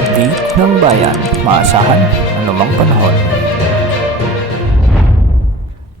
update ng bayan, maasahan anumang panahon.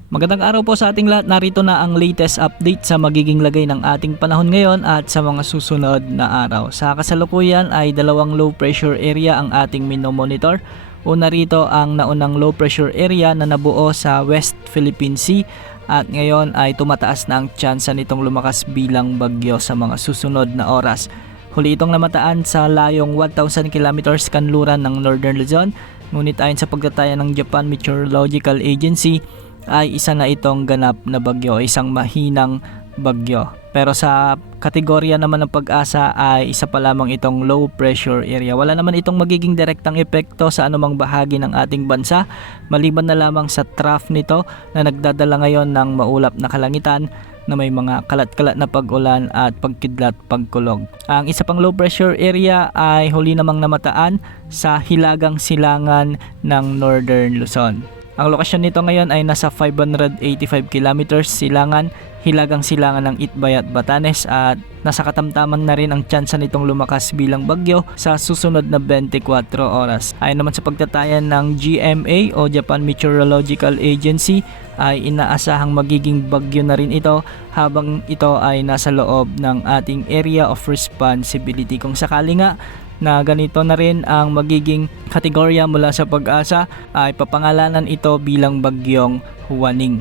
Magandang araw po sa ating lahat. Narito na ang latest update sa magiging lagay ng ating panahon ngayon at sa mga susunod na araw. Sa kasalukuyan ay dalawang low pressure area ang ating minomonitor. Una rito ang naunang low pressure area na nabuo sa West Philippine Sea at ngayon ay tumataas na ang tsansa nitong lumakas bilang bagyo sa mga susunod na oras. Huli itong namataan sa layong 1,000 kilometers kanluran ng Northern Luzon, ngunit ayon sa pagtataya ng Japan Meteorological Agency ay isa na itong ganap na bagyo, isang mahinang bagyo. Pero sa kategorya naman ng Pag-asa ay isa pa lamang itong low pressure area. Wala naman itong magiging direktang epekto sa anumang bahagi ng ating bansa, maliban na lamang sa trough nito na nagdadala ngayon ng maulap na kalangitan na may mga kalat-kalat na pag-ulan at pagkidlat pagkulog. Ang isa pang low pressure area ay huli namang namataan sa hilagang silangan ng Northern Luzon. Ang lokasyon nito ngayon ay nasa 585 kilometers silangan, hilagang silangan ng Itbay at Batanes at nasa katamtaman na rin ang tsansa nitong lumakas bilang bagyo sa susunod na 24 oras. Ayon naman sa pagtatayan ng GMA o Japan Meteorological Agency ay inaasahang magiging bagyo na rin ito habang ito ay nasa loob ng ating area of responsibility. Kung sakali nga na ganito na rin ang magiging kategorya mula sa Pag-asa ay papangalanan ito bilang bagyong Huaning.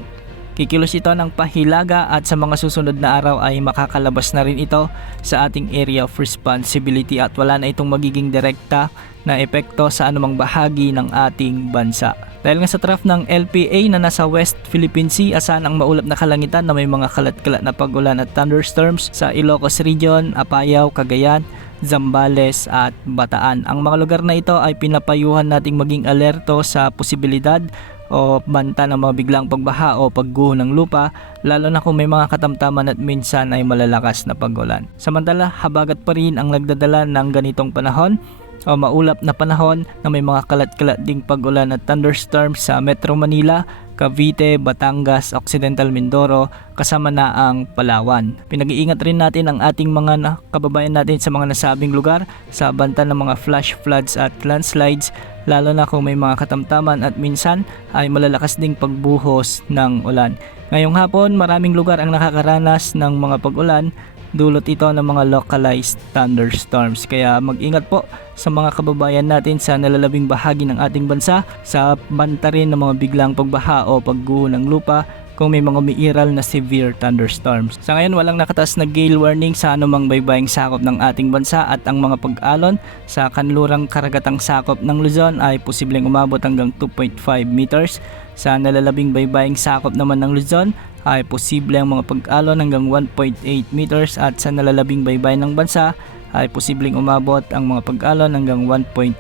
Kikilos ito ng pahilaga at sa mga susunod na araw ay makakalabas na rin ito sa ating area of responsibility at wala na itong magiging direkta na epekto sa anumang bahagi ng ating bansa. Dahil nga sa trough ng LPA na nasa West Philippine Sea, asahan ang maulap na kalangitan na may mga kalat-kalat na pag-ulan at thunderstorms sa Ilocos Region, Apayao, Cagayan, Zambales at Bataan. Ang mga lugar na ito ay pinapayuhan nating maging alerto sa posibilidad o banta ng mga biglang pagbaha o pagguho ng lupa, lalo na kung may mga katamtaman at minsan ay malalakas na pag-ulan. Samantala, habagat pa rin ang nagdadala ng ganitong panahon o maulap na panahon na may mga kalat-kalat ding pag-ulan at thunderstorms sa Metro Manila, Cavite, Batangas, Occidental Mindoro, kasama na ang Palawan. Pinag-iingat rin natin ang ating mga kababayan natin sa mga nasabing lugar sa banta ng mga flash floods at landslides, lalo na kung may mga katamtaman at minsan ay malalakas ding pagbuhos ng ulan. Ngayong hapon, maraming lugar ang nakakaranas ng mga pag-ulan, dulot ito ng mga localized thunderstorms. Kaya mag-ingat po sa mga kababayan natin sa nalalabing bahagi ng ating bansa sa banta rin ng mga biglang pagbaha o pagguho ng lupa kung may mga umiiral na severe thunderstorms. Sa ngayon, walang nakataas na gale warning sa anumang baybaying sakop ng ating bansa at ang mga pag-alon sa kanlurang karagatang sakop ng Luzon ay posibleng umabot hanggang 2.5 meters. Sa nalalabing baybaying sakop naman ng Luzon ay posible ang mga pag-alon hanggang 1.8 meters at sa nalalabing baybayin ng bansa ay posibleng umabot ang mga pag-alon hanggang 1.2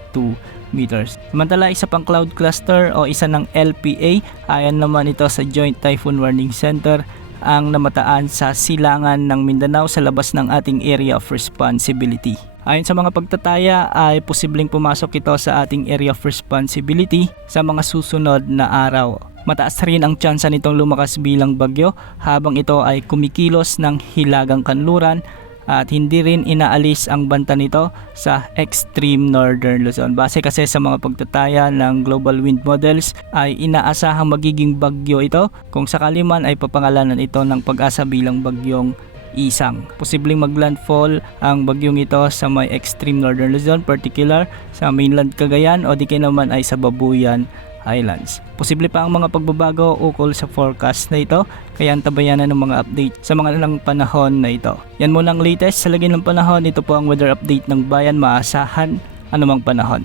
meters. Samantala, isa pang cloud cluster o isa ng LPA, ayon naman ito sa Joint Typhoon Warning Center, ang namataan sa silangan ng Mindanao sa labas ng ating area of responsibility. Ayon sa mga pagtataya ay posibleng pumasok ito sa ating area of responsibility sa mga susunod na araw. Mataas rin ang tsansa nitong lumakas bilang bagyo habang ito ay kumikilos ng hilagang kanluran at hindi rin inaalis ang banta nito sa extreme northern Luzon. Base kasi sa mga pagtataya ng global wind models ay inaasahang magiging bagyo ito. Kung sakali man ay papangalanan ito ng Pag-asa bilang bagyong Isang. Posibleng maglandfall ang bagyong ito sa may extreme northern Luzon, particular sa mainland Cagayan o di kaya naman ay sa Babuyan Highlands. Posible pa ang mga pagbabago ukol sa forecast na ito, kaya antabayan na ng mga update sa mga ilang panahon na ito. Yan muna ang latest sa lagay ng panahon. Ito po ang weather update ng bayan, maasahan anumang panahon.